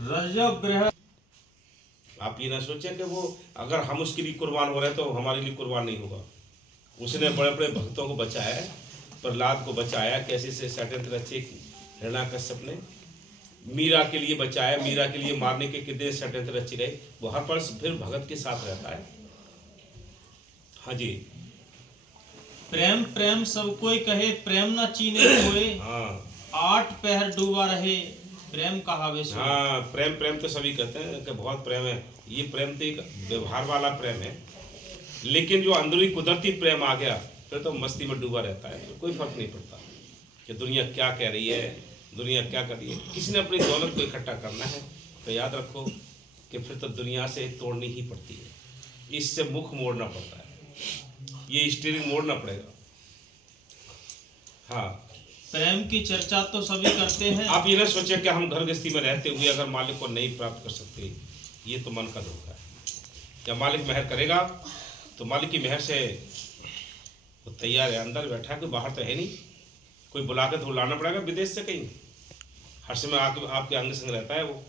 रजब ग्रह। आप ये ना सोचें कि वो अगर हम उसके लिए कुर्बान हो रहे हैं तो हमारे लिए कुर्बान नहीं होगा। उसने बड़े बड़े भक्तों को बचाया है, प्रहलाद को बचाया, कैसे से षड्यंत्र हिरण्याकश्यप ने मीरा के लिए बचाया, मीरा के लिए मारने के कितने षड्यंत्र रचे गए। वो हर पल फिर भगत के साथ रहता है। हाँ जी। प्रेम प्रेम सब कोई कहे, प्रेम न चीने कोई। हाँ 8 पहर डूबा रहे, प्रेम कहावे सो। हाँ, प्रेम प्रेम तो सभी कहते हैं कि बहुत प्रेम है। ये प्रेम तो एक व्यवहार वाला प्रेम है, लेकिन जो अंदरूनी कुदरती प्रेम आ गया फिर तो मस्ती में डूबा रहता है। तो कोई फर्क नहीं पड़ता कि दुनिया क्या कह रही है, दुनिया क्या कर रही है। किसी ने अपनी दौलत को इकट्ठा करना है तो याद रखो कि फिर तो दुनिया से तोड़नी ही पड़ती है, इससे मुख मोड़ना पड़ता है, ये स्टीयरिंग मोड़ना पड़ेगा। हाँ, प्रेम की चर्चा तो सभी करते हैं। आप ये ना सोचें कि हम घर गृहस्थी में रहते हुए अगर मालिक को नहीं प्राप्त कर सकते, ये तो मन का धोखा है। क्या मालिक मेहर करेगा तो मालिक की मेहर से वो तैयार है, अंदर बैठा है, कोई बाहर तो है नहीं। कोई बुला के तो लाना पड़ेगा विदेश से कहीं, हर समय आपके अंग संग रहता है वो।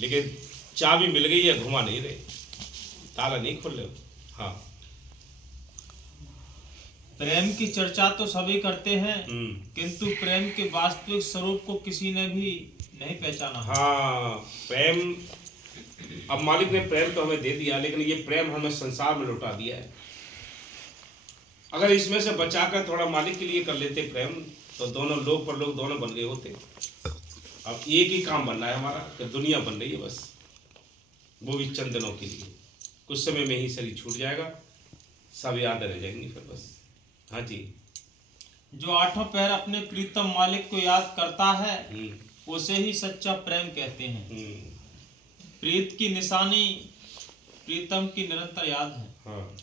लेकिन चाबी मिल गई है, घुमा नहीं रहे, ताला नहीं खोल रहे। हाँ, प्रेम की चर्चा तो सभी करते हैं, किंतु प्रेम के वास्तविक स्वरूप को किसी ने भी नहीं पहचाना। हाँ, प्रेम, अब मालिक ने प्रेम तो हमें दे दिया, लेकिन ये प्रेम हमें संसार में लौटा दिया है। अगर इसमें से बचाकर थोड़ा मालिक के लिए कर लेते प्रेम, तो दोनों लोग पर लोग दोनों बन गए होते। अब एक ही काम बनना है हमारा कि दुनिया बन रही है बस, वो भी चंद दिनों के लिए। कुछ समय में ही शरीर छूट जाएगा, सब याद रह जाएंगे फिर बस। हाँ जी। जो 8 पहर अपने प्रीतम मालिक को याद करता है, उसे ही सच्चा प्रेम कहते हैं। प्रीत की निशानी प्रीतम की निरंतर याद है। हाँ,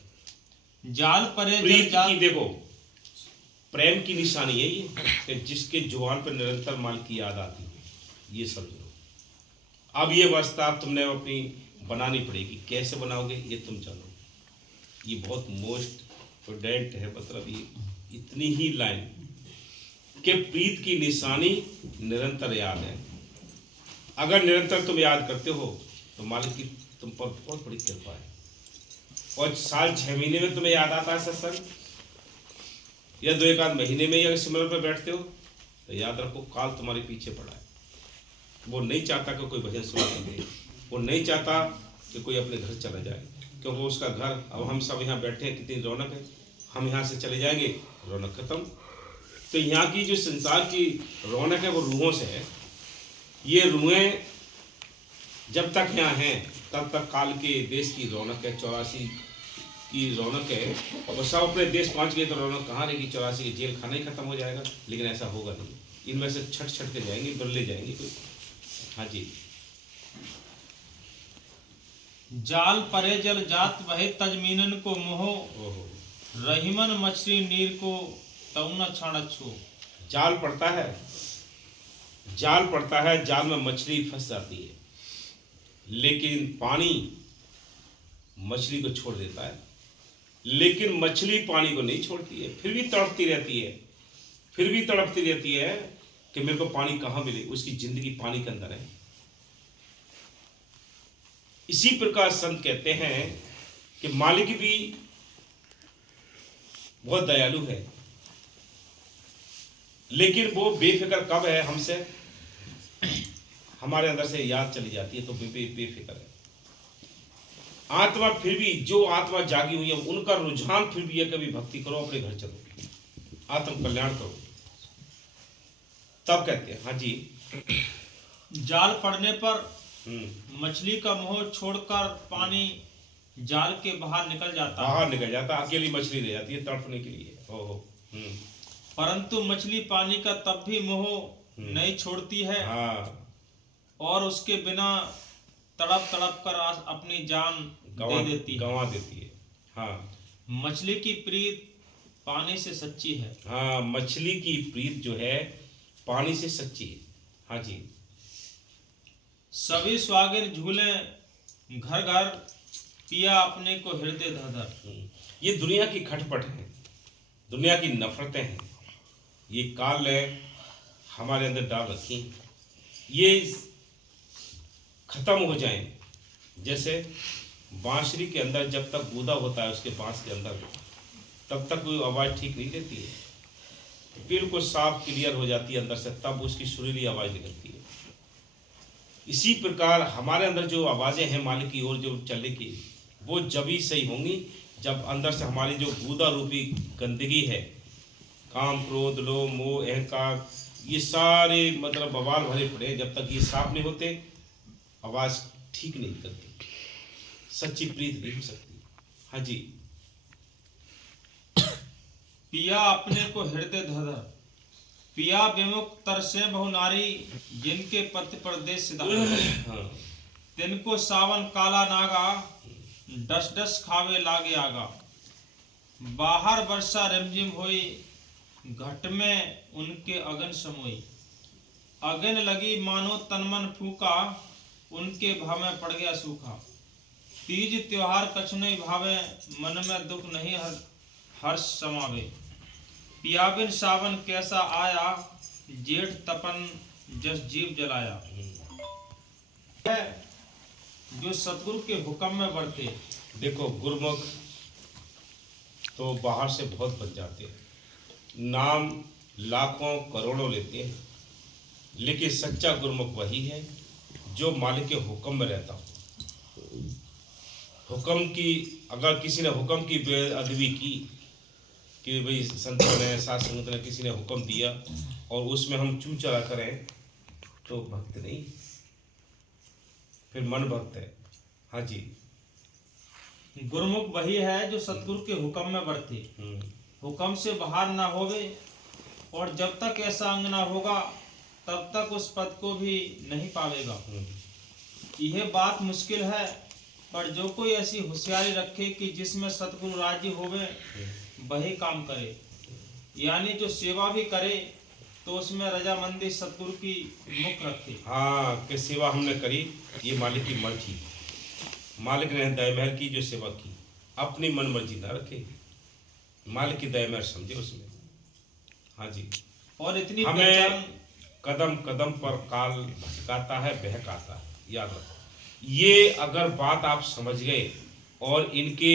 जाल परे प्रीत जाल की देखो, प्रेम की निशानी है ये कि जिसके जुबान पर निरंतर माल की याद आती है, ये समझो। अब ये अवस्था तुमने अपनी बनानी पड़ेगी। कैसे बनाओगे ये तुम जानो। ये बहुत मोस्ट इम्पोर्टेंट है, मतलब ये इतनी ही लाइन कि प्रीत की निशानी निरंतर याद है। अगर निरंतर तुम याद करते हो तो मालिक की तुम पर बहुत बड़ी कृपा है। और साल 6 महीने में तुम्हें याद आता है सत्संग, या 2-1 महीने में अगर सिमरन पर बैठते हो तो याद रखो काल तुम्हारे पीछे पड़ा है। वो नहीं चाहता कि कोई भजन सुना दे, वो नहीं चाहता कि कोई अपने घर चला जाए, क्योंकि उसका घर, अब हम सब यहाँ बैठे हैं, कितनी रौनक है, हम यहाँ से चले जाएंगे रौनक खत्म। तो यहाँ की जो संसार की रौनक है वो रूहों से है। ये रूहें जब तक यहाँ हैं तब तक काल के देश की रौनक है, 84 की रौनक है। और सब अपने देश पहुँच गए तो रौनक कहाँ रहेगी? 84 की जेल खाना ही खत्म हो जाएगा। लेकिन ऐसा होगा नहीं, इनमें से छट छट के जाएंगे, बदले जाएंगे कोई। हाँ जी। जाल परे जल जात वहे तजमीनन को मोहो, रहीमन मछली नीर को तउना छाड़ छो। जाल पड़ता है, जाल पड़ता है, जाल में मछली फंस जाती है, लेकिन पानी मछली को छोड़ देता है। लेकिन मछली पानी को नहीं छोड़ती है, फिर भी तड़पती रहती है, फिर भी तड़पती रहती है कि मेरे को पानी कहाँ मिले। उसकी जिंदगी पानी के अंदर है। इसी प्रकार संत कहते हैं कि मालिक भी बहुत दयालु है, लेकिन वो बेफिक्र कब है हमसे? हमारे अंदर से याद चली जाती है तो बेफिक्र है। आत्मा फिर भी, जो आत्मा जागी हुई है उनका रुझान फिर भी है कभी भक्ति करो, अपने घर चलो, आत्म कल्याण करो, तब कहते हैं। हाँ जी। जाल पड़ने पर मछली का मोह छोड़कर पानी जाल के बाहर निकल जाता है। बाहर निकल जाता, अकेली मछली रह जाती है तड़पने के लिए। परंतु मछली पानी का तब भी मोह नहीं छोड़ती है। हाँ, और उसके बिना तड़प तड़प कर अपनी जान दे देती है, गंवा देती है। हाँ, मछली की प्रीत पानी से सच्ची है। हाँ, मछली की प्रीत जो है पानी से सच्ची है। हाँ जी। सभी स्वागिन झूले घर घर, पिया अपने को हृदय धधर। ये दुनिया की खटपट है, दुनिया की नफरतें हैं, ये काल है हमारे अंदर डाल रखी। ये खत्म हो जाएं। जैसे बांसुरी के अंदर जब तक गूदा होता है उसके बांस के अंदर, तब तक वो आवाज़ ठीक नहीं देती है। बिल्कुल साफ क्लियर हो जाती है अंदर से, तब उसकी सुरीली आवाज़ निकलती है। इसी प्रकार हमारे अंदर जो आवाज़ें हैं मालिक की ओर जो चलने की, वो जब ही सही होंगी जब अंदर से हमारी जो गूदा रूपी गंदगी है, काम क्रोध लोभ मोह अहंकार, ये सारे मतलब बवाल भरे पड़े, जब तक ये साफ नहीं होते आवाज़ ठीक नहीं निकलती, सच्ची प्रीत नहीं हो सकती। हाँ जी। पिया अपने को हृदय धधर, पिया विमुख तरसे बहु नारी, जिनके पति परदेश सिधारे। हाँ। तिनको सावन काला नागा, डस डस खावे लागे आगा। बाहर वर्षा रिमझिम होई, घट में उनके अगन समोई। अगन लगी मानो तनमन फूका, उनके भाव में पड़ गया सूखा। तीज त्योहार कछु नहीं भावे, मन में दुख नहीं हर्ष समावे। पिया बिन सावन कैसा आया, जेठ तपन जस जीव जलाया। है जो सतगुरु के हुक्म में बढ़ते। देखो गुरुमुख तो बाहर से बहुत बन जाते हैं, नाम लाखों करोड़ों लेते हैं, लेकिन सच्चा गुरुमुख वही है जो मालिक के हुक्म में रहता हो। हुक्म की अगर किसी ने हुक्म की बेअदबी की कि भाई संतों ने साथ संगत ने किसी ने हुक्म दिया और उसमें हम चू चला करें, तो भक्त नहीं, फिर मन भक्त है। हाँ जी। गुरुमुख वही है जो सतगुरु के हुक्म में बढ़ते, हुक्म से बाहर ना होवे, और जब तक ऐसा अंग ना होगा तब तक उस पद को भी नहीं पावेगा। यह बात मुश्किल है, पर जो कोई ऐसी होशियारी रखे कि जिसमें सतगुरु राजी होवे वही काम करे, यानी जो सेवा भी करे तो उसमें रजामंदी सतगुरु की मुख रखे। हाँ, कि सेवा हमने करी ये मालिक की मर्जी, मालिक ने दया मेहर की जो सेवा की, अपनी मन मर्जी ना रखे, मालिक की दया मेहर समझे उसमें। हाँ जी। और इतनी हमें कदम कदम पर काल भटकाता है, बहकाता है, याद रखो। ये अगर बात आप समझ गए और इनके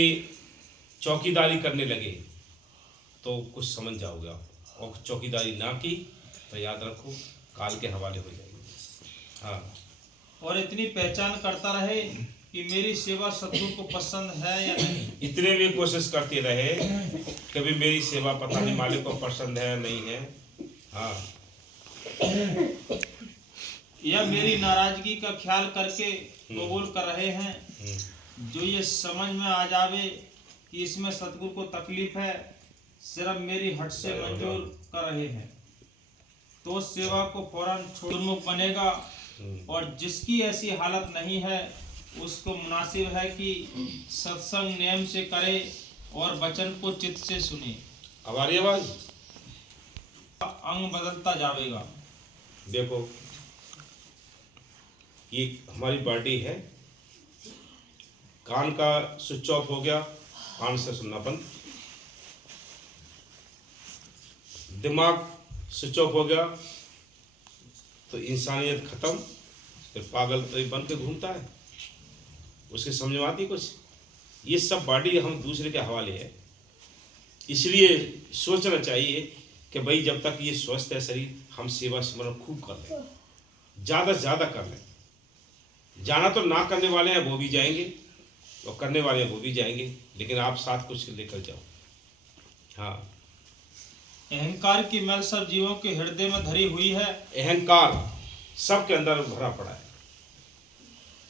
चौकीदारी करने लगे तो कुछ समझ जाओगे आप, और चौकीदारी ना की तो याद रखो काल के हवाले हो जाएगी। हाँ। और इतनी पहचान करता रहे कि मेरी सेवा सतगुरु को पसंद है या नहीं। इतने भी कोशिश करते रहे कभी मेरी सेवा पता नहीं मालिक को पसंद है नहीं है। हाँ। या मेरी नाराजगी का ख्याल करके कबूल कर रहे हैं, जो ये समझ में आ जावे कि इसमें सतगुरु को तकलीफ है, सिर्फ मेरी हट से मंजूर कर रहे हैं, तो सेवा को फौरन छोड़मुख बनेगा। और जिसकी ऐसी हालत नहीं है उसको मुनासिब है कि सत्संग नियम से करे और वचन को चित्त से सुने। हमारी आवाज अंग बदलता जाएगा। देखो ये हमारी बॉडी है, कान का स्विच ऑफ हो गया, कान से सुनना बंद, दिमाग स्विच ऑफ हो गया तो इंसानियत खत्म, फिर पागल तो बन के घूमता है, उसके समझ में आती कुछ। ये सब बॉडी हम दूसरे के हवाले है, इसलिए सोचना चाहिए कि भाई जब तक ये स्वस्थ है शरीर, हम सेवा स्मरण खूब कर लें, ज़्यादा से ज़्यादा कर लें। जाना तो ना करने वाले हैं वो भी जाएंगे और करने वाले हैं वो भी जाएंगे, लेकिन आप साथ कुछ लेकर जाओ। हाँ। अहंकार की मैल सब जीवों के हृदय में धरी हुई है। अहंकार सबके अंदर भरा पड़ा है,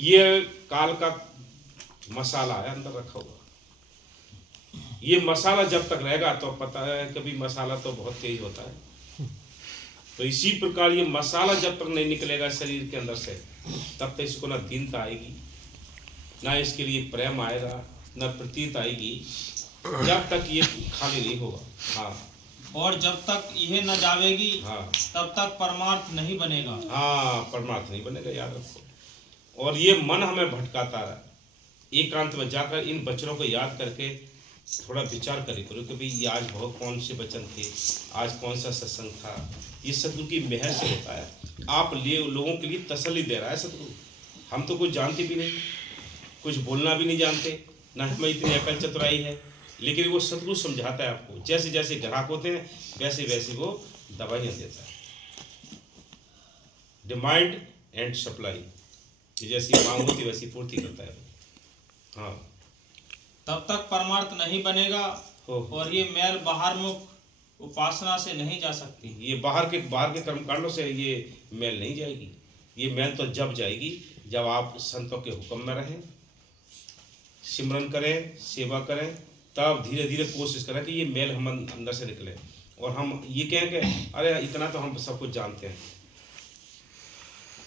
ये काल का मसाला है अंदर रखा हुआ। ये मसाला जब तक रहेगा तो पता है कभी मसाला तो बहुत तेज होता है, तो इसी प्रकार ये मसाला जब तक नहीं निकलेगा शरीर के अंदर से तब तक इसको ना दीनता आएगी, ना इसके लिए प्रेम आएगा, ना प्रतीत आएगी, जब तक ये खाली नहीं होगा। हाँ। और जब तक यह न जावेगी, हाँ, तब तक परमार्थ नहीं बनेगा। हाँ, परमार्थ नहीं बनेगा, याद रखो। और ये मन हमें भटकाता है, एकांत में जाकर इन वचनों को याद करके थोड़ा विचार करें करो कि भाई ये आज बहुत कौन से वचन थे, आज कौन सा सत्संग था। ये सतगुरु की मेहर से होता है, आप लिए लोगों के लिए तसल्ली दे रहा है सतगुरु, हम तो कुछ जानते भी नहीं, कुछ बोलना भी नहीं जानते, ना हमें इतनी अकल चतुराई है, लेकिन वो सतगुरु समझाता है आपको। जैसे जैसे ग्राहक होते हैं वैसे वैसे वो दवाइयाँ देता है। डिमांड एंड सप्लाई, जैसी मांग होती वैसी पूर्ति करता है। हाँ, तब तक परमार्थ नहीं बनेगा हो। और ये मैल बाहर मुख उपासना से नहीं जा सकती। ये बाहर के कर्मकांडों से ये मैल नहीं जाएगी। ये मैल तो जब जाएगी जब आप संतों के हुक्म में रहें, सिमरन करें, सेवा करें, तब धीरे धीरे कोशिश करें कि ये मैल हम अंदर से निकले। और हम ये कहेंगे अरे इतना तो हम सब कुछ जानते हैं,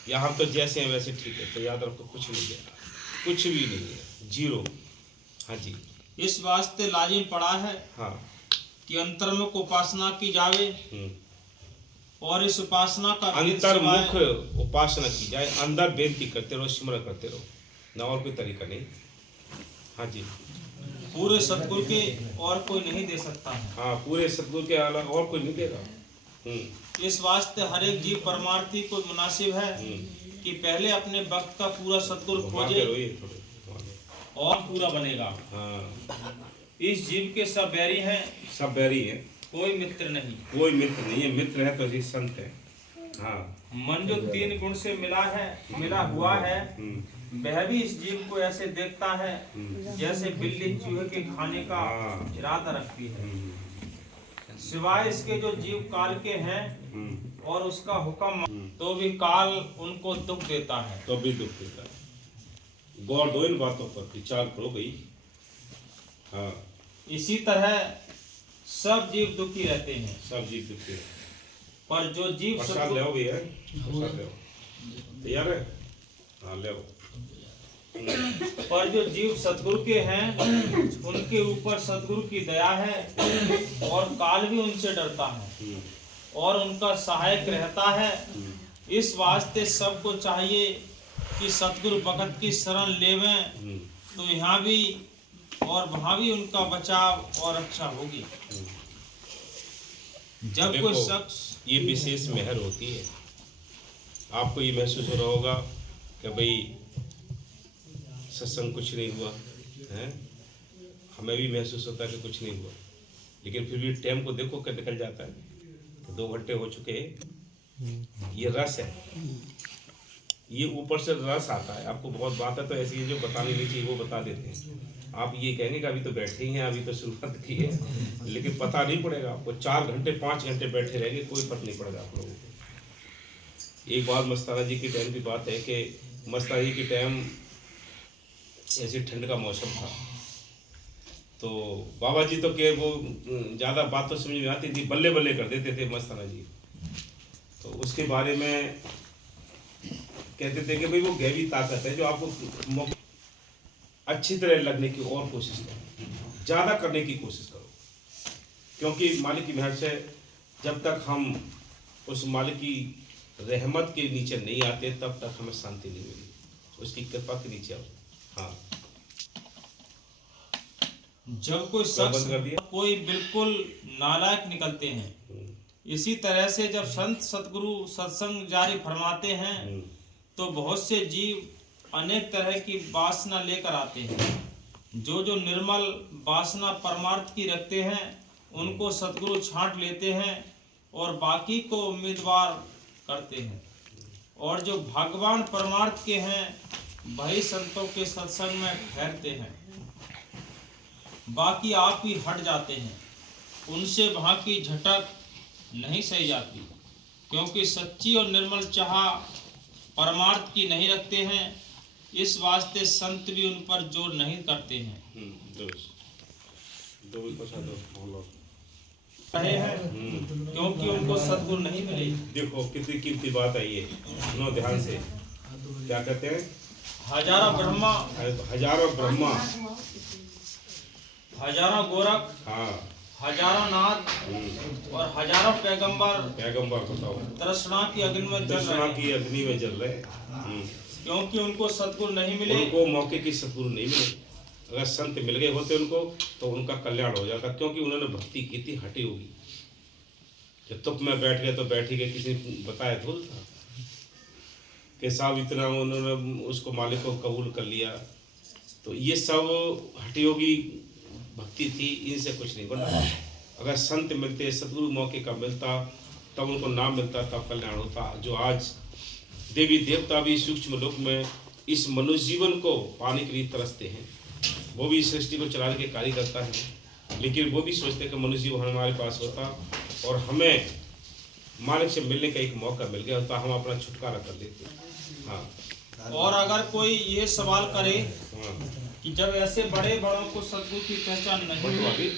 या हम तो जैसे हैं वैसे ठीक है, तो याद रखो कुछ नहीं है, कुछ भी नहीं है, जीरो। हाँ जी, इस वास्ते लाजिम पड़ा है हाँ कि अंतर्मुख उपासना की जावे और इस उपासना का अंतर्मुख उपासना की जाए, अंदर बेनती करते रहो, स्मरण करते रहो, ना और कोई तरीका नहीं। हाँ जी, पूरे सतगुरु के और कोई नहीं दे सकता है। हाँ, पूरे सतगुरु के अलावा और कोई नहीं देगा। इस वास्ते हर एक जीव परमार्थी को मुनासिब है कि पहले अपने भक्त का पूरा सतगुरु खोजे और पूरा बनेगा। हाँ, इस जीव के सब बैरी हैं, सब बैरी है, कोई मित्र नहीं। कोई मित्र नहीं है, मित्र है तो जी संत है। हाँ, मन जो 3 गुण से मिला हुआ है, वह भी इस जीव को ऐसे देखता है जैसे बिल्ली चूहे के खाने का इरादा रखती है। सिवाय इसके जो जीव काल के हैं और उसका हुक्म तो भी काल उनको दुख देता है। तो भी दुख देता है। गौर दो इन बातों पर, विचार करो भाई। हाँ, इसी तरह सब जीव दुखी रहते हैं, सब जीव दुखी है। पर जो जीव प्रसाद ले आओ भैया, प्रसाद ले आओ, तैयार है? हाँ ले आओ। पर जो जीव सतगुरु के हैं उनके ऊपर सतगुरु की दया है और काल भी उनसे डरता है और उनका सहायक रहता है। इस वास्ते सबको चाहिए कि सतगुरु भगत की शरण लेवें, तो यहाँ भी और वहाँ भी उनका बचाव और रक्षा होगी। जब कोई शख्स, ये विशेष मेहर होती है, आपको ये महसूस हो रहा होगा कि भाई सत्संग कुछ नहीं हुआ है, हमें भी महसूस होता है कि कुछ नहीं हुआ, लेकिन फिर भी टाइम को देखो कि निकल जाता है। तो 2 घंटे हो चुके हैं। ये रस है, ये ऊपर से रस आता है। आपको बहुत बात है तो ऐसी है जो बतानी नहीं चाहिए वो बता देते हैं। आप ये कहेंगे कि अभी तो बैठे ही हैं, अभी तो शुरुआत की है, लेकिन पता नहीं पड़ेगा आपको। 4 घंटे 5 घंटे बैठे रहेंगे, कोई फर्क नहीं पड़ेगा आप लोगों को। एक बार मस्ताना जी के टाइम की बात है कि मस्ताना जी के टाइम ऐसी ठंड का मौसम था, तो बाबा जी तो के वो ज़्यादा बात तो समझ में आती थी, बल्ले बल्ले कर देते थे मस्ताना जी। तो उसके बारे में कहते थे कि भाई वो गैवी ताकत है जो आपको अच्छी तरह लगने की और कोशिश करो, ज़्यादा करने की कोशिश करो, क्योंकि मालिक की मेहर से जब तक हम उस मालिक की रहमत के नीचे नहीं आते तब तक हमें शांति नहीं मिली। उसकी कृपा के नीचे आओ। हाँ, जब कोई शख्स कोई बिल्कुल नालायक निकलते हैं, इसी तरह से जब संत सतगुरु सत्संग जारी फरमाते हैं तो बहुत से जीव अनेक तरह की वासना लेकर आते हैं। जो निर्मल वासना परमार्थ की रखते हैं उनको सतगुरु छांट लेते हैं और बाकी को उम्मीदवार करते हैं, और जो भगवान परमार्थ के हैं वही संतों के सत्संग में ठहरते हैं। बाकी आप ही हट जाते हैं, उनसे वहाँ की झटक नहीं सही जाती, क्योंकि सच्ची और निर्मल चाह परमार्थ की नहीं रखते हैं। इस वास्ते संत भी उन पर जोर नहीं करते हैं। रहे हैं क्योंकि उनको सद्गुरु नहीं मिले। देखो कितनी कीमती बात है ये, सुनो ध्यान से। क्या कहते हैं? हजारों ब्रह्मा, हजारों गोरख, हाँ, हजारों नाथ और हजारों पैगंबर बताओ तृष्णा की अग्नि में जल रहे हैं। क्योंकि उनको सद्गुरु नहीं मिले, उनको मौके की सद्गुरु नहीं मिले। अगर संत मिल गए होते उनको तो उनका कल्याण हो जाता, क्योंकि उन्होंने भक्ति की थी हटी होगी। जब तुप में बैठ गए तो बैठ ही गए, किसी ने बताया धूल था। कि साहब इतना उन्होंने उसको मालिक को कबूल कर लिया। तो ये सब हठयोगी भक्ति थी, इनसे कुछ नहीं बना। अगर संत मिलते, सदगुरु मौके का मिलता, तब उनको नाम मिलता, तब कल्याण होता। जो आज देवी देवता भी सूक्ष्म लोक में इस मनुष्य जीवन को पाने के लिए तरसते हैं, वो भी सृष्टि को चलाने के कार्य करता है, लेकिन वो भी सोचते हैं कि मनुष्य जीवन हमारे पास होता और हमें मालिक से मिलने का एक मौका मिल गया होता, हम अपना छुटकारा कर लेते। हाँ। और अगर कोई ये सवाल करे कि जब ऐसे बड़े बड़ों को सद्गुरु की पहचान नहीं हुई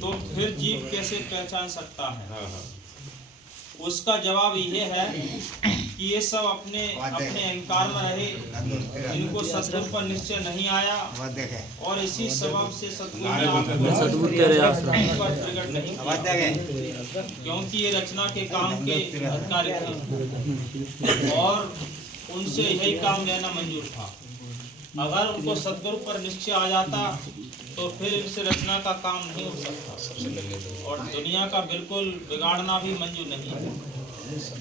तो फिर जीव कैसे पहचान सकता है? हाँ। उसका जवाब ये है कि ये सब अपने अहंकार में रहे, इनको सद्गुरु पर निश्चय नहीं आया और इसी सबब से सद्गुरु पर प्रकट नहीं किया, क्योंकि ये रचना के काम के अधिकारी थे और उनसे यही काम लेना मंजूर था। अगर उनको सद्गुरु पर निश्चय आ जाता तो फिर इनसे रचना का काम नहीं हो सकता और दुनिया का बिल्कुल बिगाड़ना भी मंजूर नहीं है।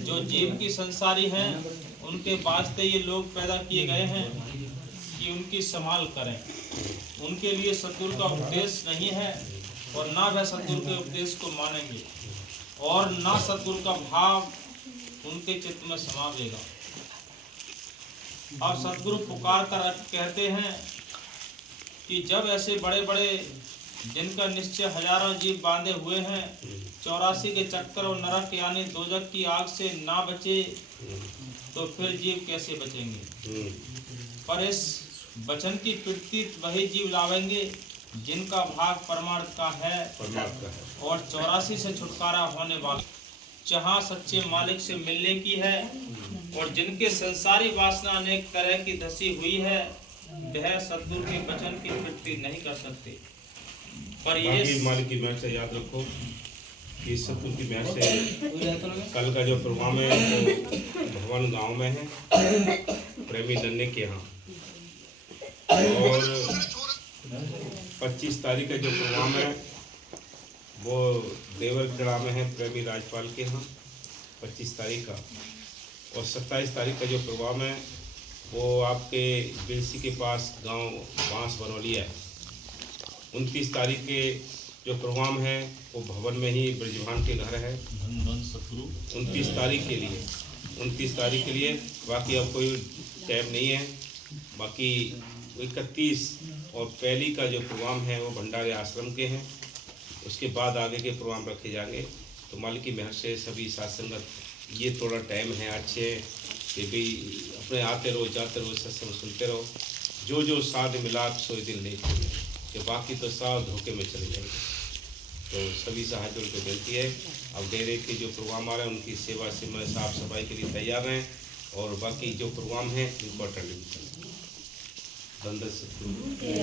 जो जीव की संसारी हैं उनके वास्ते ये लोग पैदा किए गए हैं कि उनकी संभाल करें। उनके लिए सद्गुरु का उपदेश नहीं है और ना वह सद्गुरु के उपदेश को मानेंगे और ना सद्गुरु का भाव उनके चित्त में समावेगा। अब सद्गुरु पुकार कर कहते हैं कि जब ऐसे बड़े बड़े जिनका निश्चय हजारों जीव बांधे हुए हैं 84 के चक्कर और नरक यानी दोजक की आग से ना बचे तो फिर जीव कैसे बचेंगे? पर इस वचन की तृप्ति वही जीव लावेंगे जिनका भाग परमार्थ का है और 84 से छुटकारा होने वाला, जहाँ सच्चे मालिक से मिलने की है और जिनके संसारी वासना अनेक तरह की धसी हुई है, वह सद्गुरु के वचन की तृप्ति नहीं कर सकते। पर ये मालिक की महर से याद रखो कि सद्गुरु की महर से कल का जो प्रोग्राम है वो भवन गांव में है, प्रेमी नन्हे के यहाँ, और 25 तारीख का जो प्रोग्राम है वो देवरगढ़ में है, प्रेमी राजपाल के यहाँ 25 तारीख का, और 27 तारीख का जो प्रोग्राम है वो आपके बिलसी के पास गांव बांस बनौलिया है। 29 तारीख के जो प्रोग्राम है वो भवन में ही ब्रजभान के घर है 29 तारीख के लिए। बाकी अब कोई टाइम नहीं है। बाकी 31 और पहली का जो प्रोग्राम है वो भंडारे आश्रम के हैं। उसके बाद आगे के प्रोग्राम रखे जाएंगे। तो मालिक की मेहर से सभी सात्संगत, ये थोड़ा टाइम है अच्छे कि भी अपने आते रहो जाते रहो सत्संग सुनते रहो। जो जो साध मिला सोई दिन ले कि बाकी तो साध धोखे में चले जाएंगे। तो सभी से हाथ जोड़ के विनती है, अब डेरे के जो प्रोग्राम आ रहे हैं उनकी सेवा से मैं साफ सफाई के लिए तैयार रहें और बाकी जो प्रोग्राम है इनको अटेंड करें। धन्यवाद।